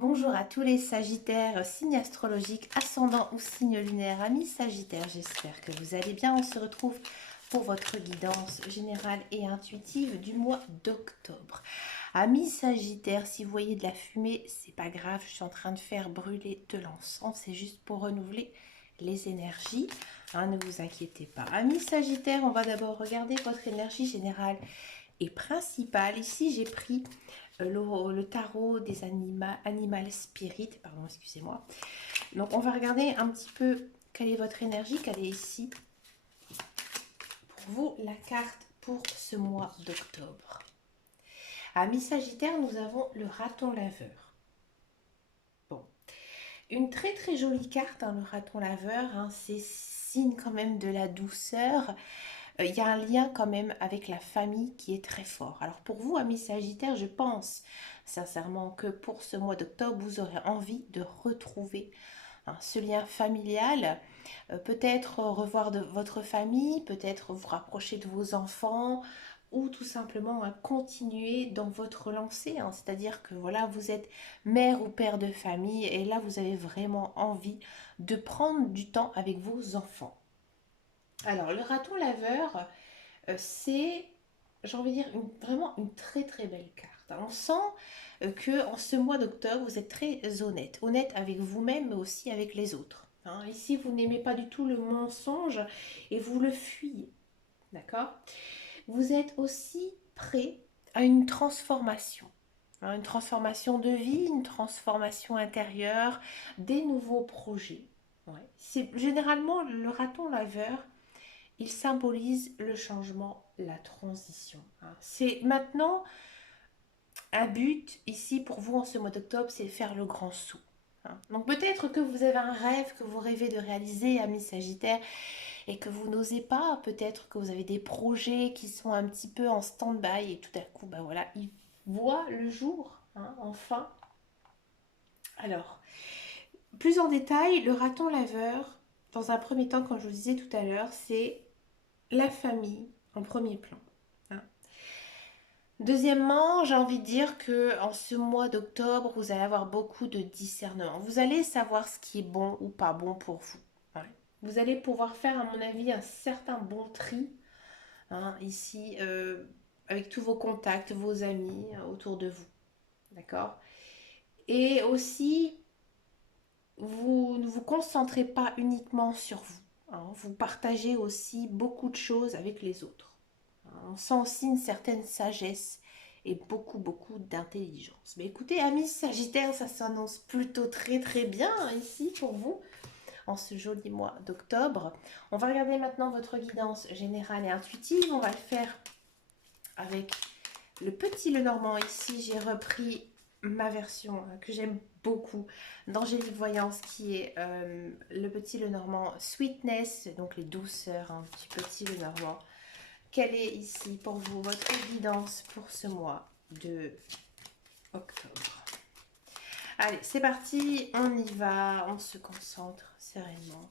Bonjour à tous les Sagittaires, signes astrologiques, ascendant ou signe lunaire, amis Sagittaires, j'espère que vous allez bien. On se retrouve pour votre guidance générale et intuitive du mois d'octobre. Amis Sagittaires, si vous voyez de la fumée, c'est pas grave, je suis en train de faire brûler de l'encens, c'est juste pour renouveler les énergies, hein, ne vous inquiétez pas. Amis Sagittaires, on va d'abord regarder votre énergie générale et principale. Ici, j'ai pris le tarot des animal spirit, pardon, excusez-moi. Donc, on va regarder un petit peu quelle est votre énergie, quelle est ici pour vous la carte pour ce mois d'octobre. Amis Sagittaire, nous avons le raton laveur. Bon, une très très jolie carte, hein, le raton laveur, hein, c'est signe quand même de la douceur. Il y a un lien quand même avec la famille qui est très fort. Alors pour vous, amis Sagittaires, je pense sincèrement que pour ce mois d'octobre, vous aurez envie de retrouver, hein, ce lien familial, peut-être revoir de votre famille, peut-être vous rapprocher de vos enfants ou tout simplement, hein, continuer dans votre lancée, hein. C'est-à-dire que voilà, vous êtes mère ou père de famille et là, vous avez vraiment envie de prendre du temps avec vos enfants. Alors, le raton laveur, c'est, j'ai envie de dire, vraiment une très très belle carte. On sent que en ce mois d'octobre, vous êtes très honnête. Honnête avec vous-même, mais aussi avec les autres, hein. Ici, vous n'aimez pas du tout le mensonge et vous le fuyez. D'accord? Vous êtes aussi prêt à une transformation, hein, une transformation de vie, une transformation intérieure, des nouveaux projets. Ouais. C'est généralement le raton laveur, il symbolise le changement, la transition, hein. C'est maintenant un but ici pour vous en ce mois d'octobre, c'est faire le grand saut, hein. Donc peut-être que vous avez un rêve que vous rêvez de réaliser, amis Sagittaire, et que vous n'osez pas. Peut-être que vous avez des projets qui sont un petit peu en stand-by et tout à coup, ben voilà, ils voient le jour, hein, enfin. Alors, plus en détail, le raton laveur, dans un premier temps, comme je vous disais tout à l'heure, c'est la famille en premier plan, hein. Deuxièmement, j'ai envie de dire que en ce mois d'octobre, vous allez avoir beaucoup de discernement. Vous allez savoir ce qui est bon ou pas bon pour vous. Ouais. Vous allez pouvoir faire, à mon avis, un certain bon tri, hein, ici, avec tous vos contacts, vos amis, autour de vous. D'accord? Et aussi, vous ne vous concentrez pas uniquement sur vous, hein. Vous partagez aussi beaucoup de choses avec les autres. On sent aussi une certaine sagesse et beaucoup, beaucoup d'intelligence. Mais écoutez, amis Sagittaire, ça s'annonce plutôt très, très bien, hein, ici pour vous, en ce joli mois d'octobre. On va regarder maintenant votre guidance générale et intuitive. On va le faire avec le petit Lenormand. Ici, j'ai repris ma version, que j'aime beaucoup d'Angélique Voyance, qui est le petit Lenormand Sweetness, donc les douceurs, un petit Lenormand. Quelle est ici pour vous votre guidance pour ce mois de octobre? Allez, c'est parti, on y va, on se concentre sereinement.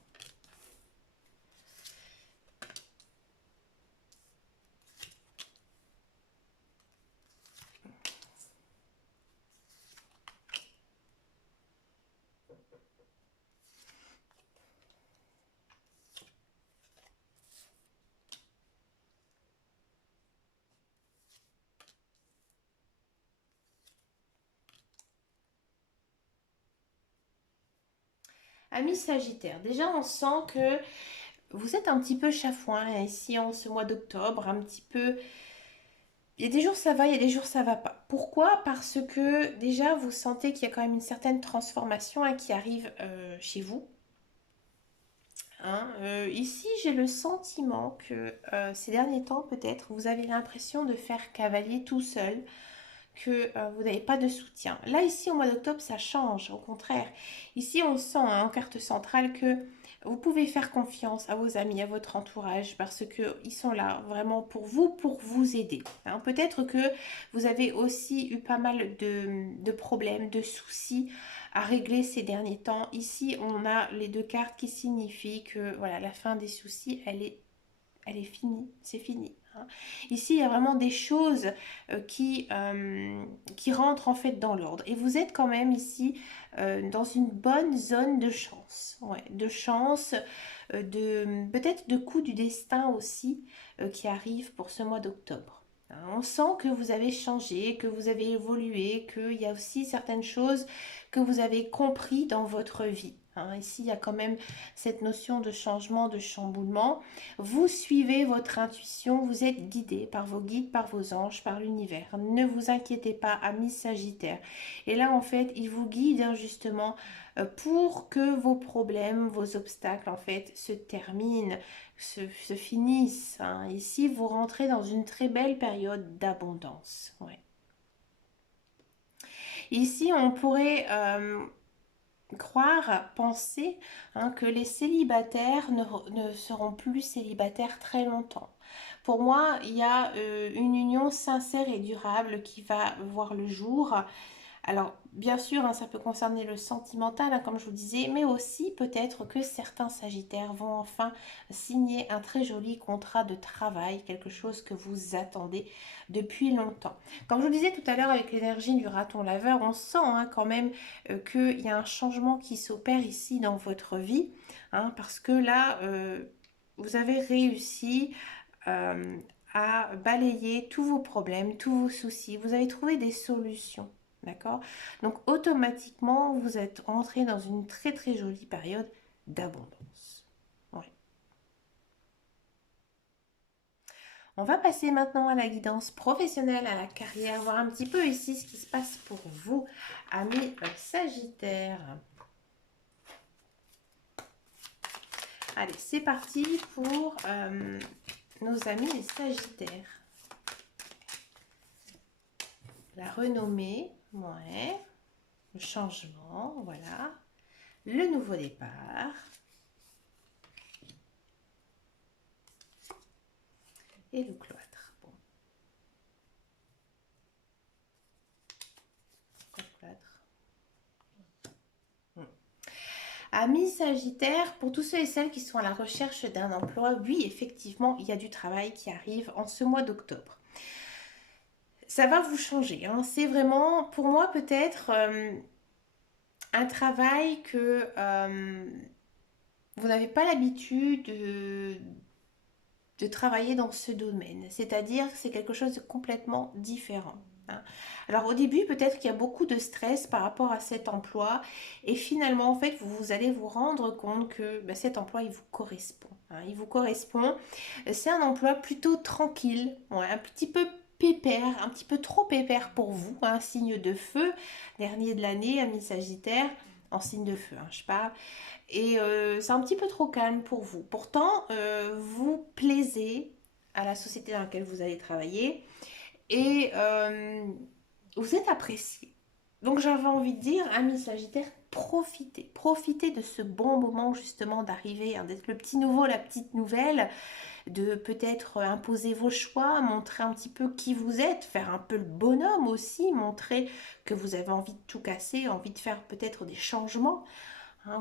Amis Sagittaire, déjà on sent que vous êtes un petit peu chafouin, hein, ici en ce mois d'octobre, un petit peu. Il y a des jours ça va, il y a des jours ça va pas. Pourquoi? Parce que déjà vous sentez qu'il y a quand même une certaine transformation, hein, qui arrive chez vous, hein. Ici j'ai le sentiment que ces derniers temps peut-être vous avez l'impression de faire cavalier tout seul, que vous n'avez pas de soutien. Là, ici, au mois d'octobre, ça change. Au contraire, ici, on sent, hein, en carte centrale que vous pouvez faire confiance à vos amis, à votre entourage, parce qu'ils sont là vraiment pour vous aider, hein. Peut-être que vous avez aussi eu pas mal de problèmes, de soucis à régler ces derniers temps. Ici, on a les deux cartes qui signifient que voilà, la fin des soucis, elle est finie. C'est fini. Ici, il y a vraiment des choses qui rentrent en fait dans l'ordre. Et vous êtes quand même ici dans une bonne zone de chance. Ouais, de chance, peut-être de coups du destin aussi qui arrivent pour ce mois d'octobre. On sent que vous avez changé, que vous avez évolué, qu'il y a aussi certaines choses que vous avez compris dans votre vie. Ici, il y a quand même cette notion de changement, de chamboulement. Vous suivez votre intuition, vous êtes guidé par vos guides, par vos anges, par l'univers. Ne vous inquiétez pas, amis Sagittaires. Et là, en fait, il vous guide justement pour que vos problèmes, vos obstacles, en fait, se terminent, se finissent. Ici, vous rentrez dans une très belle période d'abondance. Ouais. Ici, on pourrait croire, penser que les célibataires ne seront plus célibataires très longtemps. Pour moi, il y a une union sincère et durable qui va voir le jour. Alors, bien sûr, ça peut concerner le sentimental, comme je vous disais, mais aussi peut-être que certains Sagittaires vont enfin signer un très joli contrat de travail, quelque chose que vous attendez depuis longtemps. Comme je vous disais tout à l'heure avec l'énergie du raton laveur, on sent quand même qu'il y a un changement qui s'opère ici dans votre vie, parce que là, vous avez réussi à balayer tous vos problèmes, tous vos soucis, vous avez trouvé des solutions. D'accord? Donc automatiquement, vous êtes entré dans une très très jolie période d'abondance. Ouais. On va passer maintenant à la guidance professionnelle, à la carrière, voir un petit peu ici ce qui se passe pour vous, amis Sagittaires. Allez, c'est parti pour nos amis les Sagittaires. La renommée, ouais. Le changement, voilà. Le nouveau départ. Et le cloître. Bon. Le cloître. Amis Sagittaires, pour tous ceux et celles qui sont à la recherche d'un emploi, oui, effectivement, il y a du travail qui arrive en ce mois d'octobre. Ça va vous changer. C'est vraiment, pour moi, peut-être un travail que vous n'avez pas l'habitude de travailler dans ce domaine. C'est-à-dire que c'est quelque chose de complètement différent. Alors au début, peut-être qu'il y a beaucoup de stress par rapport à cet emploi et finalement, en fait, vous allez vous rendre compte que cet emploi, il vous correspond. Il vous correspond. C'est un emploi plutôt tranquille, un petit peu pépère, un petit peu trop pépère pour vous, un signe de feu, dernier de l'année, ami Sagittaire, en signe de feu, je parle. Et c'est un petit peu trop calme pour vous. Pourtant, vous plaisez à la société dans laquelle vous allez travailler et vous êtes apprécié. Donc j'avais envie de dire, amis Sagittaire, profitez de ce bon moment justement d'arriver, d'être le petit nouveau, la petite nouvelle, de peut-être imposer vos choix, montrer un petit peu qui vous êtes, faire un peu le bonhomme aussi, montrer que vous avez envie de tout casser, envie de faire peut-être des changements.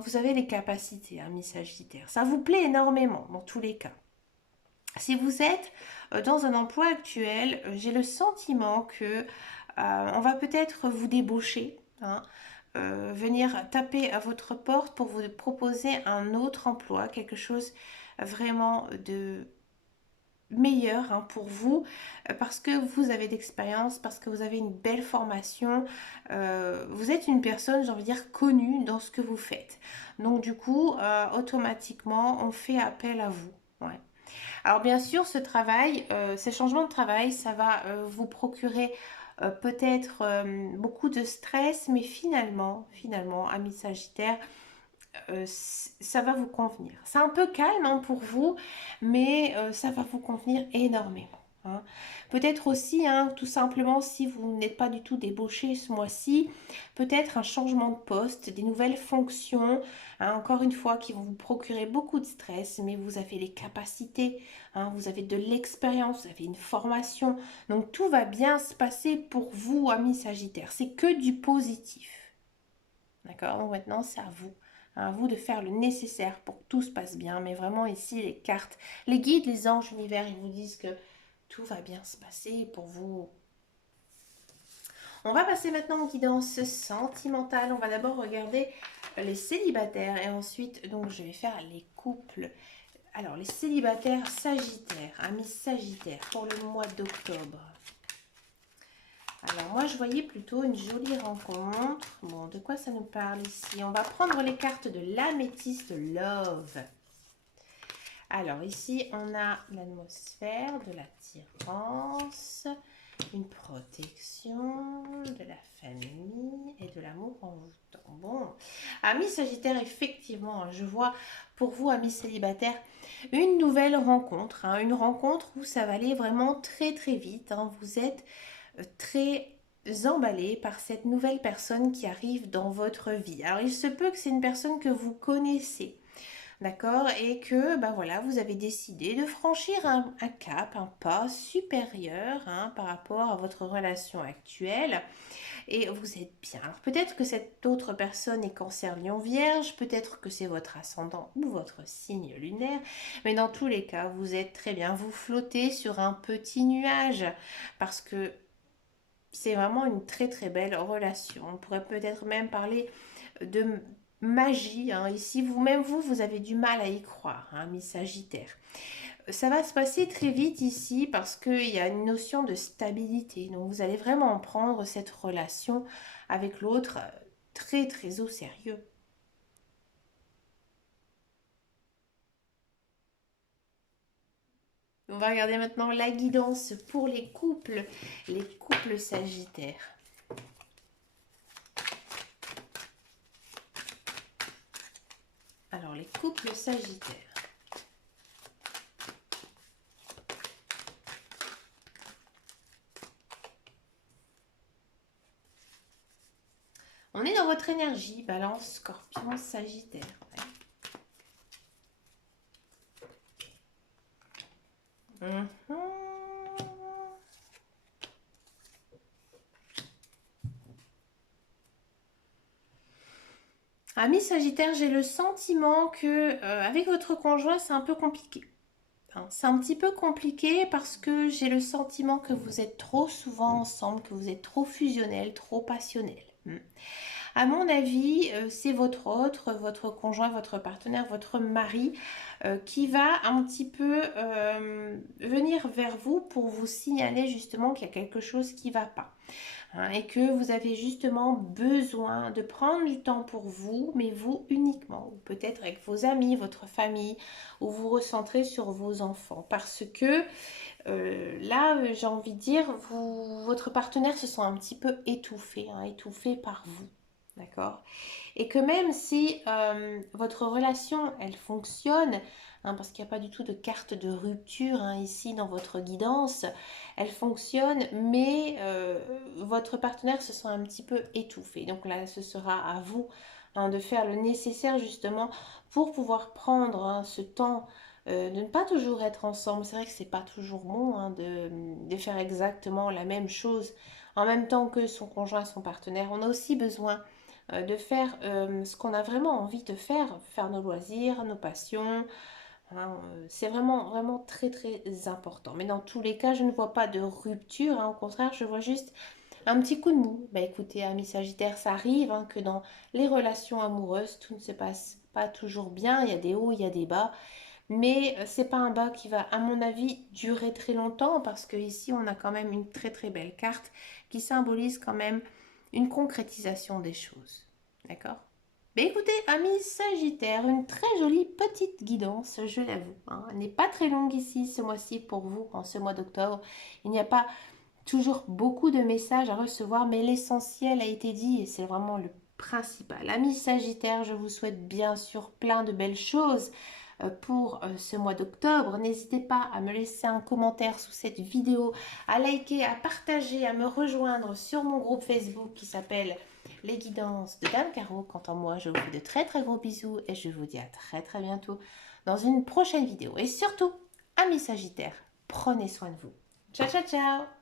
Vous avez les capacités, amis Sagittaire. Ça vous plaît énormément dans tous les cas. Si vous êtes dans un emploi actuel, j'ai le sentiment que on va peut-être vous débaucher, venir taper à votre porte pour vous proposer un autre emploi, quelque chose vraiment de meilleur pour vous, parce que vous avez d'expérience, parce que vous avez une belle formation, vous êtes une personne, j'ai envie de dire, connue dans ce que vous faites. Donc du coup, automatiquement, on fait appel à vous. Ouais. Alors bien sûr, ce travail, ces changements de travail, ça va vous procurer peut-être beaucoup de stress, mais finalement, amis Sagittaire, ça va vous convenir. C'est un peu calme pour vous, mais ça va vous convenir énormément. Peut-être aussi, tout simplement, si vous n'êtes pas du tout débauché ce mois-ci, peut-être un changement de poste, des nouvelles fonctions, encore une fois, qui vont vous procurer beaucoup de stress, mais vous avez les capacités, vous avez de l'expérience, vous avez une formation, donc tout va bien se passer pour vous, amis Sagittaires. C'est que du positif. D'accord? Donc maintenant, c'est à vous. À vous de faire le nécessaire pour que tout se passe bien. Mais vraiment ici, les cartes, les guides, les anges, l'univers, ils vous disent que tout va bien se passer pour vous. On va passer maintenant aux guidances sentimentales. On va d'abord regarder les célibataires et ensuite, donc, je vais faire les couples. Alors, les célibataires Sagittaires, amis Sagittaires, pour le mois d'octobre. Alors, moi, je voyais plutôt une jolie rencontre. Bon, de quoi ça nous parle ici? On va prendre les cartes de l'améthyste Love. Alors, ici, on a l'atmosphère de l'attirance, une protection, de la famille et de l'amour envoûtant. Bon, amis Sagittaire, effectivement, je vois pour vous, amis célibataires, une nouvelle rencontre. Une rencontre où ça va aller vraiment très très vite. Vous êtes très emballé par cette nouvelle personne qui arrive dans votre vie. Alors, il se peut que c'est une personne que vous connaissez. D'accord? Et que, ben voilà, vous avez décidé de franchir un cap, un pas supérieur par rapport à votre relation actuelle. Et vous êtes bien. Alors peut-être que cette autre personne est Cancer, Lion, Vierge, peut-être que c'est votre ascendant ou votre signe lunaire. Mais dans tous les cas, vous êtes très bien. Vous flottez sur un petit nuage parce que c'est vraiment une très très belle relation. On pourrait peut-être même parler de magie. Ici, vous-même, vous avez du mal à y croire, mi Sagittaire. Ça va se passer très vite ici parce qu'il y a une notion de stabilité. Donc, vous allez vraiment prendre cette relation avec l'autre très très au sérieux. On va regarder maintenant la guidance pour les couples sagittaires. Alors, les couples sagittaires. On est dans votre énergie, Balance, Scorpion, Sagittaire. Ami Sagittaire, j'ai le sentiment que avec votre conjoint, c'est un peu compliqué. C'est un petit peu compliqué parce que j'ai le sentiment que vous êtes trop souvent ensemble, que vous êtes trop fusionnel, trop passionnel. À mon avis, c'est votre conjoint, votre partenaire, votre mari qui va un petit peu venir vers vous pour vous signaler justement qu'il y a quelque chose qui ne va pas. Et que vous avez justement besoin de prendre du temps pour vous, mais vous uniquement, ou peut-être avec vos amis, votre famille, ou vous recentrez sur vos enfants. Parce que là, j'ai envie de dire, votre partenaire se sent un petit peu étouffé, étouffé par vous. D'accord? Et que même si votre relation, elle fonctionne, parce qu'il n'y a pas du tout de carte de rupture ici dans votre guidance, elle fonctionne, mais votre partenaire se sent un petit peu étouffé. Donc là, ce sera à vous de faire le nécessaire justement pour pouvoir prendre ce temps de ne pas toujours être ensemble. C'est vrai que c'est pas toujours bon de faire exactement la même chose en même temps que son conjoint, son partenaire. On a aussi besoin de faire ce qu'on a vraiment envie de faire nos loisirs, nos passions. C'est vraiment, vraiment très, très important. Mais dans tous les cas, je ne vois pas de rupture. Au contraire, je vois juste un petit coup de mou. Écoutez, amis Sagittaire, ça arrive que dans les relations amoureuses, tout ne se passe pas toujours bien. Il y a des hauts, il y a des bas. Mais c'est pas un bas qui va, à mon avis, durer très longtemps parce que ici, on a quand même une très, très belle carte qui symbolise quand même une concrétisation des choses. D'accord? Écoutez, amis Sagittaire, une très jolie petite guidance, je l'avoue. Elle n'est pas très longue ici ce mois-ci pour vous, en ce mois d'octobre. Il n'y a pas toujours beaucoup de messages à recevoir, mais l'essentiel a été dit et c'est vraiment le principal. Amis Sagittaire, je vous souhaite bien sûr plein de belles choses pour ce mois d'octobre. N'hésitez pas à me laisser un commentaire sous cette vidéo, à liker, à partager, à me rejoindre sur mon groupe Facebook qui s'appelle Les Guidances de Dame Caro. Quant à moi, je vous fais de très très gros bisous et je vous dis à très très bientôt dans une prochaine vidéo. Et surtout, amis Sagittaires, prenez soin de vous. Ciao ciao ciao.